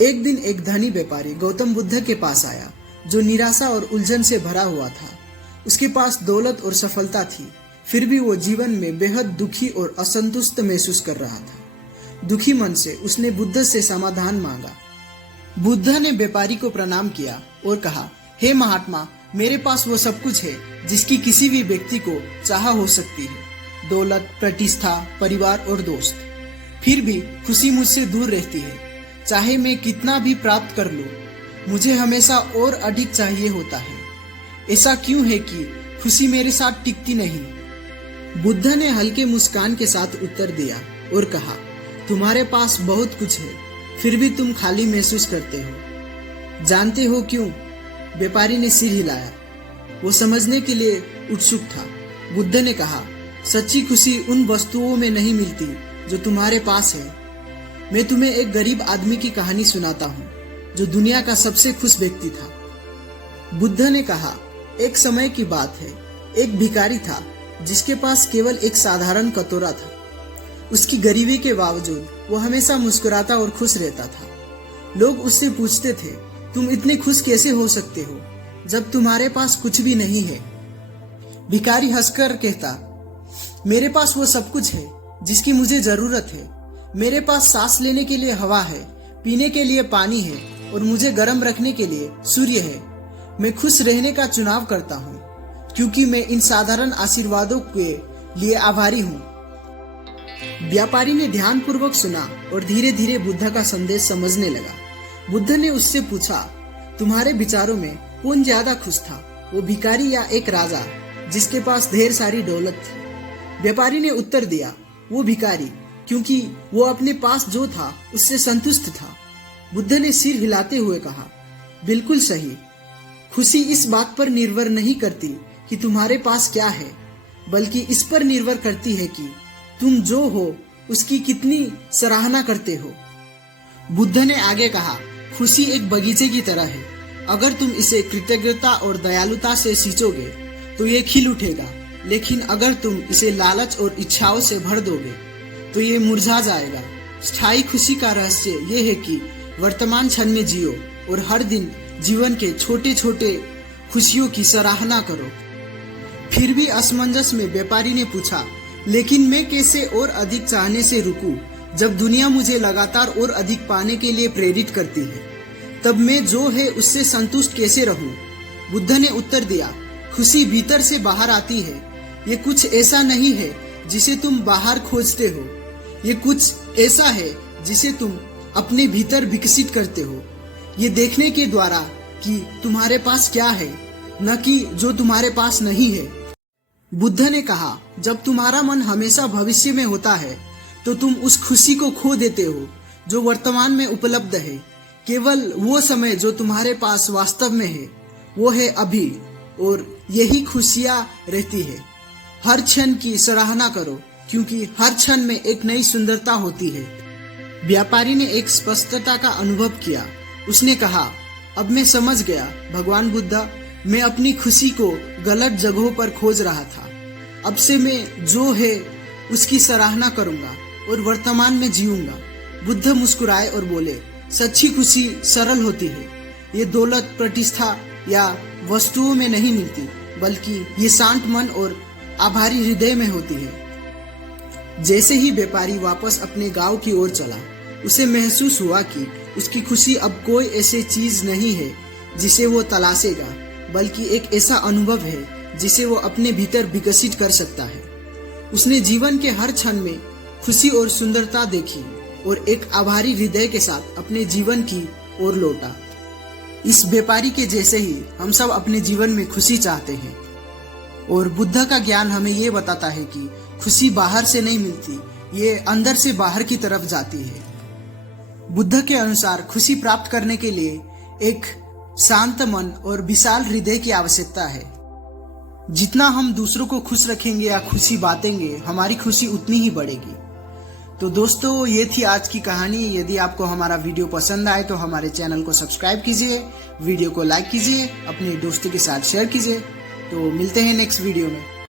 एक दिन एक धनी व्यापारी गौतम बुद्ध के पास आया, जो निराशा और उलझन से भरा हुआ था। उसके पास दौलत और सफलता थी, फिर भी वो जीवन में बेहद दुखी और असंतुष्ट महसूस कर रहा था। दुखी मन से उसने बुद्ध से समाधान मांगा। बुद्ध ने व्यापारी को प्रणाम किया और कहा, हे महात्मा, मेरे पास वो सब कुछ है जिसकी किसी भी व्यक्ति को चाह हो सकती है, दौलत, प्रतिष्ठा, परिवार और दोस्त। फिर भी खुशी मुझसे दूर रहती है। चाहे मैं कितना भी प्राप्त कर लूं, मुझे हमेशा और अधिक चाहिए होता है। ऐसा क्यों है कि खुशी मेरे साथ टिकती नहीं? बुद्ध ने हल्के मुस्कान के साथ उत्तर दिया और कहा, तुम्हारे पास बहुत कुछ है, फिर भी तुम खाली महसूस करते हो। जानते हो क्यों? व्यापारी ने सिर हिलाया। वो समझने के लिए उत्सुक था। बुद्ध ने कहा, सच्ची खुशी उन वस्तुओं में नहीं मिलती जो तुम्हारे पास है। मैं तुम्हें एक गरीब आदमी की कहानी सुनाता हूँ, जो दुनिया का सबसे खुश व्यक्ति था। बुद्ध ने कहा, एक समय की बात है, एक भिखारी था जिसके पास केवल एक साधारण कटोरा था। उसकी गरीबी के बावजूद वो हमेशा मुस्कुराता और खुश रहता था। लोग उससे पूछते थे, तुम इतने खुश कैसे हो सकते हो जब तुम्हारे पास कुछ भी नहीं है? भिखारी हंसकर कहता, मेरे पास वो सब कुछ है जिसकी मुझे जरूरत है। मेरे पास सांस लेने के लिए हवा है, पीने के लिए पानी है और मुझे गर्म रखने के लिए सूर्य है। मैं खुश रहने का चुनाव करता हूँ क्योंकि मैं इन साधारण आशीर्वादों के लिए आभारी हूँ। व्यापारी ने ध्यानपूर्वक सुना और धीरे धीरे बुद्ध का संदेश समझने लगा। बुद्ध ने उससे पूछा, तुम्हारे विचारों में कौन ज्यादा खुश था, वो भिखारी या एक राजा जिसके पास ढेर सारी दौलत थी? व्यापारी ने उत्तर दिया, वो भिखारी, क्योंकि वो अपने पास जो था उससे संतुष्ट था। बुद्ध ने सिर हिलाते हुए कहा, बिल्कुल सही। खुशी इस बात पर निर्भर नहीं करती कि तुम्हारे पास क्या है, बल्कि इस पर निर्भर करती है कि तुम जो हो उसकी कितनी सराहना करते हो। बुद्ध ने आगे कहा, खुशी एक बगीचे की तरह है। अगर तुम इसे कृतज्ञता और दयालुता से सींचोगे तो ये खिल उठेगा, लेकिन अगर तुम इसे लालच और इच्छाओं से भर दोगे तो ये मुरझा जाएगा। स्थायी खुशी का रहस्य ये है कि वर्तमान क्षण में जियो और हर दिन जीवन के छोटे छोटे खुशियों की सराहना करो। फिर भी असमंजस में व्यापारी ने पूछा, लेकिन मैं कैसे और अधिक चाहने से रुकूं जब दुनिया मुझे लगातार और अधिक पाने के लिए प्रेरित करती है? तब मैं जो है उससे संतुष्ट कैसे रहूं? बुद्ध ने उत्तर दिया, खुशी भीतर से बाहर आती है। ये कुछ ऐसा नहीं है जिसे तुम बाहर खोजते हो, ये कुछ ऐसा है जिसे तुम अपने भीतर विकसित करते हो, ये देखने के द्वारा कि तुम्हारे पास क्या है, न कि जो तुम्हारे पास नहीं है। बुद्ध ने कहा, जब तुम्हारा मन हमेशा भविष्य में होता है तो तुम उस खुशी को खो देते हो जो वर्तमान में उपलब्ध है। केवल वो समय जो तुम्हारे पास वास्तव में है वो है अभी, और यही खुशियां रहती है। हर क्षण की सराहना करो क्योंकि हर क्षण में एक नई सुंदरता होती है। व्यापारी ने एक स्पष्टता का अनुभव किया। उसने कहा, अब मैं समझ गया भगवान बुद्ध, मैं अपनी खुशी को गलत जगहों पर खोज रहा था। अब से मैं जो है उसकी सराहना करूंगा और वर्तमान में जीऊंगा। बुद्ध मुस्कुराए और बोले, सच्ची खुशी सरल होती है। ये दौलत, प्रतिष्ठा या वस्तुओं में नहीं मिलती, बल्कि ये शांत मन और आभारी हृदय में होती है। जैसे ही व्यापारी वापस अपने गांव की ओर चला, उसे महसूस हुआ कि उसकी खुशी अब कोई ऐसी चीज नहीं है जिसे वो तलाशेगा, बल्कि एक ऐसा अनुभव है जिसे वो अपने भीतर विकसित कर सकता है। उसने जीवन के हर क्षण में खुशी और सुंदरता देखी और एक आभारी हृदय के साथ अपने जीवन की ओर लौटा। इस व्यापारी के जैसे ही हम सब अपने जीवन में खुशी चाहते हैं, और बुद्ध का ज्ञान हमें ये बताता है कि खुशी बाहर से नहीं मिलती, ये अंदर से बाहर की तरफ जाती है। बुद्ध के अनुसार खुशी प्राप्त करने के लिए एक शांत मन और विशाल हृदय की आवश्यकता है। जितना हम दूसरों को खुश रखेंगे या खुशी बांटेंगे, हमारी खुशी उतनी ही बढ़ेगी। तो दोस्तों, ये थी आज की कहानी। यदि आपको हमारा वीडियो पसंद आए तो हमारे चैनल को सब्सक्राइब कीजिए, वीडियो को लाइक कीजिए, अपने दोस्तों के साथ शेयर कीजिए। तो मिलते हैं नेक्स्ट वीडियो में।